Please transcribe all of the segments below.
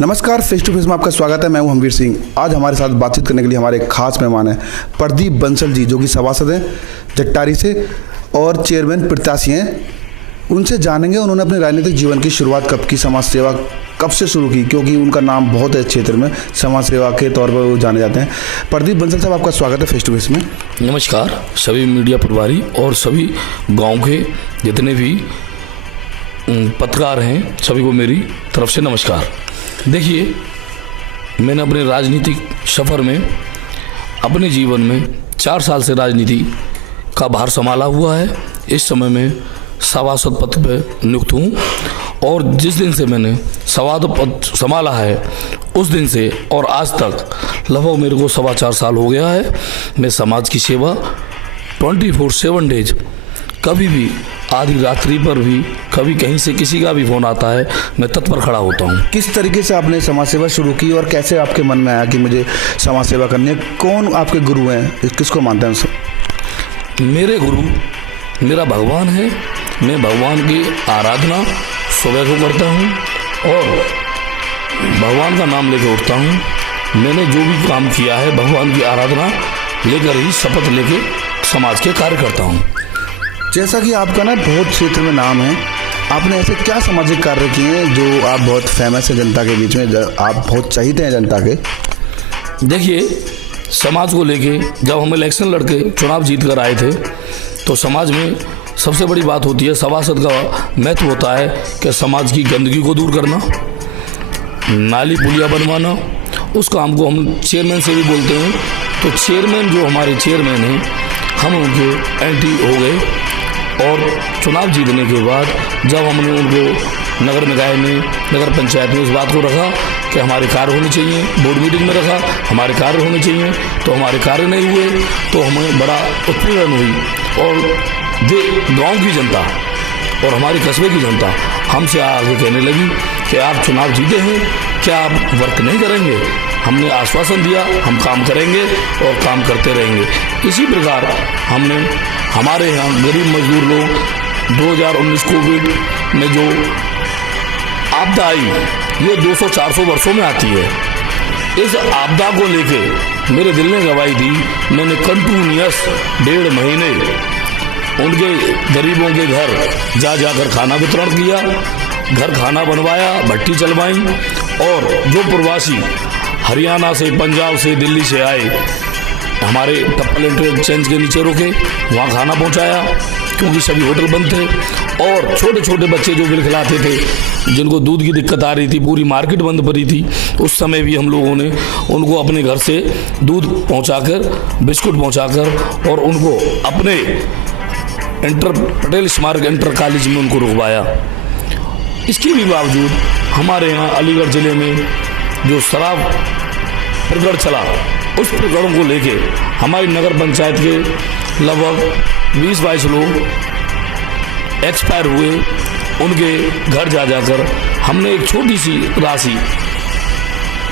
नमस्कार, face to face में आपका स्वागत है। मैं हूं हमवीर सिंह। आज हमारे साथ बातचीत करने के लिए हमारे एक खास मेहमान हैं प्रदीप बंसल जी, जो कि सभासद हैं जट्टारी से और चेयरमैन प्रत्याशी हैं। उनसे जानेंगे उन्होंने अपने राजनीतिक जीवन की शुरुआत कब की, समाज सेवा कब से शुरू की, क्योंकि उनका नाम बहुत है क्षेत्र में, समाज सेवा के तौर पर वो जाने जाते हैं। प्रदीप बंसल साहब, आपका स्वागत है फेस टू फेस में। नमस्कार सभी मीडिया प्रभारी और सभी गाँव के जितने भी पत्रकार हैं, सभी को मेरी तरफ से नमस्कार। देखिए, मैंने अपने राजनीतिक सफ़र में अपने जीवन में 4 साल से राजनीति का भार संभाला हुआ है। इस समय में सभासद पद पर नियुक्त हूँ और जिस दिन से मैंने सभासद पद संभाला है उस दिन से और आज तक लगभग मेरे को 4.25 साल हो गया है। मैं समाज की सेवा 24/7 डेज, कभी भी आधी रात्रि पर भी, कभी कहीं से किसी का भी फ़ोन आता है, मैं तत्पर खड़ा होता हूँ। किस तरीके से आपने समाज सेवा शुरू की और कैसे आपके मन में आया कि मुझे समाज सेवा करनी है? कौन आपके गुरु हैं, किसको मानते हैं सब? मेरे गुरु मेरा भगवान है। मैं भगवान की आराधना सुबह को करता हूँ और भगवान का नाम लेकर उठता हूँ। मैंने जो भी काम किया है भगवान की आराधना लेकर ही शपथ लेके समाज के कार्य करता हूँ। जैसा कि आपका ना बहुत क्षेत्र में नाम है, आपने ऐसे क्या सामाजिक कार्य किए हैं जो आप बहुत फेमस है जनता के बीच में, आप बहुत चाहते हैं जनता के? देखिए, समाज को लेके जब हम इलेक्शन लड़के चुनाव जीत कर आए थे तो समाज में सबसे बड़ी बात होती है, सभासद का महत्व होता है कि समाज की गंदगी को दूर करना, नाली पुलिया बनवाना। उस काम को हम चेयरमैन से भी बोलते हैं। तो चेयरमैन जो हमारे चेयरमैन हैं, हम उनके एंटी हो गए और चुनाव जीतने के बाद जब हमने उनको नगर निकाय में, नगर पंचायत में इस बात को रखा कि हमारे कार्य होने चाहिए, बोर्ड मीटिंग में रखा हमारे कार्य होने चाहिए, तो हमारे कार्य नहीं हुए तो हमें बड़ा उत्पीड़न हुई और गांव की जनता और हमारी कस्बे की जनता हमसे आगे कहने लगी कि आप चुनाव जीते हैं, क्या आप वर्क नहीं करेंगे? हमने आश्वासन दिया हम काम करेंगे और काम करते रहेंगे। इसी प्रकार हमने हमारे यहाँ गरीब मजदूर लोग 2019 कोविड में जो आपदा आई, ये 200-400 वर्षों में आती है। इस आपदा को लेके मेरे दिल ने गवाही दी। मैंने कंटिन्यूअस 1.5 महीने उनके गरीबों के घर जा जाकर खाना वितरण किया, घर खाना बनवाया, भट्टी चलवाई और जो प्रवासी हरियाणा से, पंजाब से, दिल्ली से आए, हमारे टप्पल इंटरचेंज के नीचे रुके, वहाँ खाना पहुँचाया क्योंकि सभी होटल बंद थे। और छोटे छोटे बच्चे जो बिलखिलाते थे, जिनको दूध की दिक्कत आ रही थी, पूरी मार्केट बंद पड़ी थी, उस समय भी हम लोगों ने उनको अपने घर से दूध पहुँचाकर, बिस्कुट पहुँचाकर और उनको अपने पटेल स्मारक इंटर कॉलेज में उनको रुकवाया। इसके भी बावजूद हमारे यहाँ अलीगढ़ ज़िले में जो शराब प्रकरण चला, उस प्रकरण को लेके हमारी नगर पंचायत के लगभग 20-22 लोग एक्सपायर हुए। उनके घर जा जाकर हमने एक छोटी सी राशि,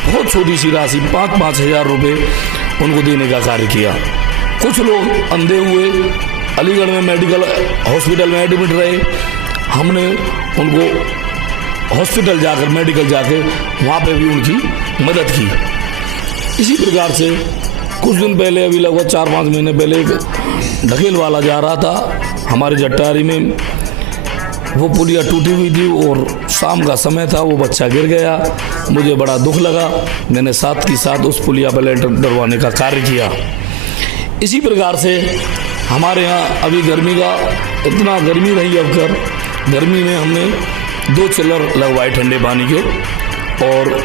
बहुत छोटी सी राशि 5-5 हज़ार रुपये उनको देने का कार्य किया। कुछ लोग अंधे हुए, अलीगढ़ में मेडिकल हॉस्पिटल में एडमिट रहे, हमने उनको हॉस्पिटल जाकर, मेडिकल जाकर वहाँ पे भी उनकी मदद की। इसी प्रकार से कुछ दिन पहले, अभी लगभग 4-5 महीने पहले, एक ढकेल वाला जा रहा था हमारे जट्टारी में, वो पुलिया टूटी हुई थी और शाम का समय था, वो बच्चा गिर गया। मुझे बड़ा दुख लगा। मैंने साथ ही साथ उस पुलिया पर लेंटर डलवाने का कार्य किया। इसी प्रकार से हमारे यहाँ अभी गर्मी का इतना गर्मी रही, अब कर गर्मी में हमने 2 चिलर लगवाए ठंडे पानी के और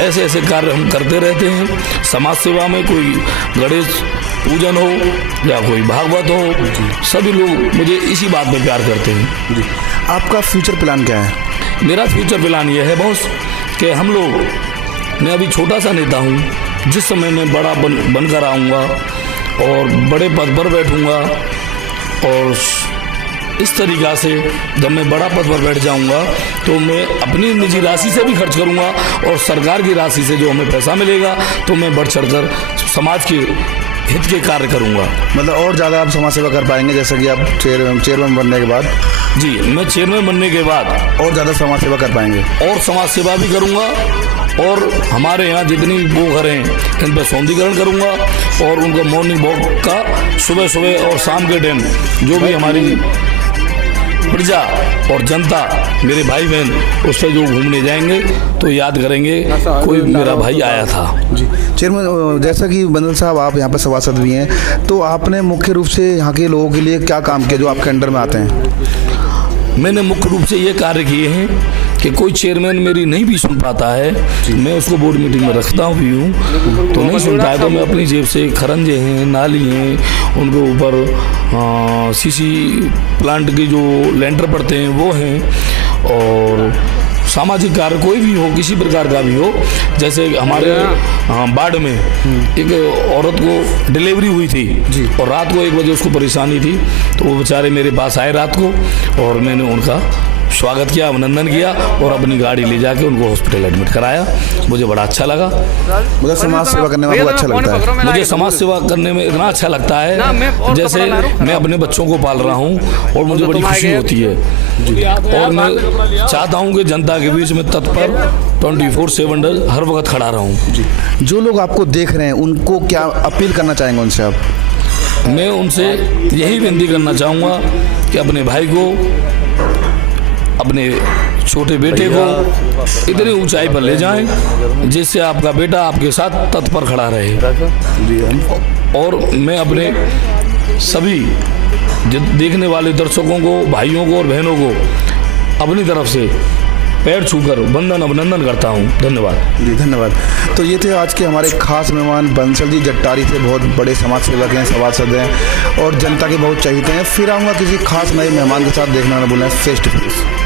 ऐसे ऐसे कार्य हम करते रहते हैं। समाज सेवा में कोई गणेश पूजन हो या कोई भागवत हो, सभी लोग मुझे इसी बात में प्यार करते हैं। जी, आपका फ्यूचर प्लान क्या है? मेरा फ्यूचर प्लान ये है बॉस कि हम लोग, मैं अभी छोटा सा नेता हूँ, जिस समय मैं बड़ा बनकर आऊँगा और बड़े पद पर बैठूँगा और इस तरीक़ा से जब मैं बड़ा पद पर बैठ जाऊंगा तो मैं अपनी निजी राशि से भी खर्च करूंगा और सरकार की राशि से जो हमें पैसा मिलेगा तो मैं बढ़ चढ़कर समाज के हित के कार्य करूँगा। मतलब और ज़्यादा आप समाज सेवा कर पाएंगे, जैसे कि आप चेयरमैन बनने के बाद? जी, मैं चेयरमैन बनने के बाद और ज़्यादा समाज सेवा कर पाएंगे? और समाज सेवा भी करूँगा, और हमारे यहाँ जितनी वो घर हैं इन पर सौंदर्यीकरण करूँगा, और उनका मॉर्निंग वॉक का सुबह सुबह और शाम के टाइम जो भी हमारी प्रजा और जनता, मेरे भाई बहन उस पर जो घूमने जाएंगे तो याद करेंगे कोई मेरा भाई आया था। जी चेयरमैन, जैसा कि बंसल साहब आप यहाँ पर सभासद भी हैं, तो आपने मुख्य रूप से यहाँ के लोगों के लिए क्या काम किया जो आपके अंडर में आते हैं? मैंने मुख्य रूप से ये कार्य किए हैं कि कोई चेयरमैन मेरी नहीं भी सुन पाता है, मैं उसको बोर्ड मीटिंग में रखता भी हूँ, तो नहीं सुनता है तो मैं अपनी जेब से खरंजे हैं, नाली हैं, उनके ऊपर सीसी प्लांट के जो लेंटर पड़ते हैं वो हैं, और सामाजिक कार्य कोई भी हो, किसी प्रकार का भी हो, जैसे हमारे बाढ़ में एक औरत को डिलीवरी हुई थी और रात को 1 बजे उसको परेशानी थी, तो वो बेचारे मेरे पास आए रात को, और मैंने उनका स्वागत किया, अभिनंदन किया, और अपनी गाड़ी ले जाके उनको हॉस्पिटल एडमिट कराया। मुझे बड़ा अच्छा लगा। मुझे समाज सेवा करने में बहुत अच्छा लगता है। मुझे समाज सेवा करने में इतना अच्छा लगता है जैसे मैं अपने बच्चों को पाल रहा हूँ, और मुझे बड़ी खुशी होती है, और मैं चाहता हूँ कि जनता के बीच में तत्पर 24/7 हर वक्त खड़ा रहूँ। जो लोग आपको देख रहे हैं उनको क्या अपील करना चाहेंगे उनसे आप? मैं उनसे यही विनती करना चाहूँगा कि अपने भाई को, अपने छोटे बेटे को इतनी ऊंचाई पर ले जाएं जिससे आपका बेटा आपके साथ तत्पर खड़ा रहे। और मैं अपने सभी देखने वाले दर्शकों को, भाइयों को और बहनों को अपनी तरफ से पैर छूकर वंदन अभिनंदन करता हूँ। धन्यवाद जी, धन्यवाद। तो ये थे आज के हमारे खास मेहमान बंसल जी जट्टारी से, बहुत बड़े समाज सेवक हैं, सभासद हैं और जनता के बहुत चहेते हैं। फिर आऊँगा किसी खास नए मेहमान के साथ, देखना ना भूलें फेस टू फेस।